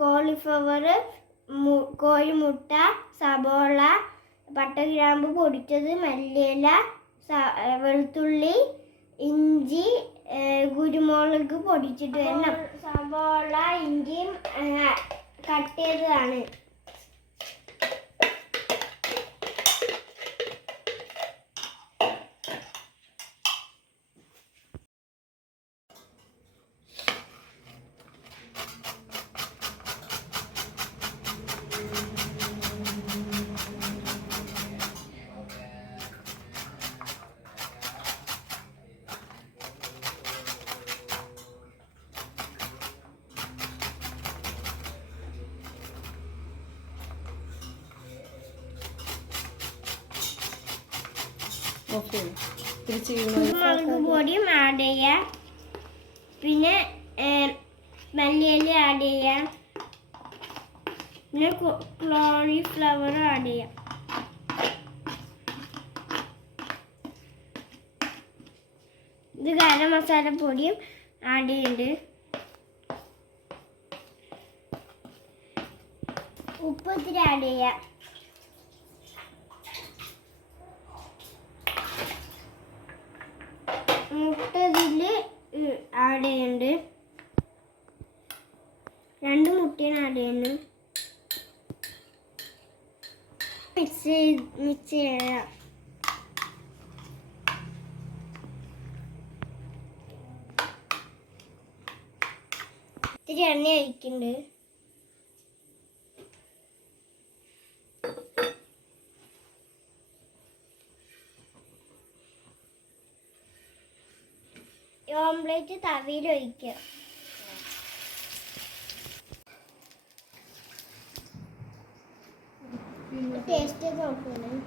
Cauliflower കോഴിമുട്ട സബോള പട്ടഗ്രാമ്പ് പൊടിച്ചത് മല്ലിയില വെളുത്തുള്ളി ഇഞ്ചി കുരുമുളക് പൊടിച്ചിട്ട് വരണം. സബോള ഇഞ്ചിയും കട്ട് ചെയ്തതാണ്. ഓക്കെ. തിരിച്ച് കുരുമുളക് പൊടിയും ആഡ് ചെയ്യാം. പിന്നെ മല്ലിയില ആഡ് ചെയ്യാം. പിന്നെ കോളിഫ്ലവർ ആഡ് ചെയ്യാം. ഇത് ഗരം മസാല പൊടിയും ആഡ് ചെയ്യുന്നുണ്ട് ഉപ്പ് ഇത്തിരി ആഡ് ചെയ്യാം. മുട്ട ആഡ് ചെയ്യുന്നുണ്ട് രണ്ട് മുട്ടയാണ് ആഡ് ചെയ്യുന്നു മിക്സ് ചെയ്ത് മിക്സ് ചെയ്യാം ഇത്തിരി എണ്ണ ഒഴിക്കുന്നുണ്ട് ഓംലേറ്റ് തവിയിൽ ഒഴിക്കുക. ടേസ്റ്റ് നോക്കുന്നത്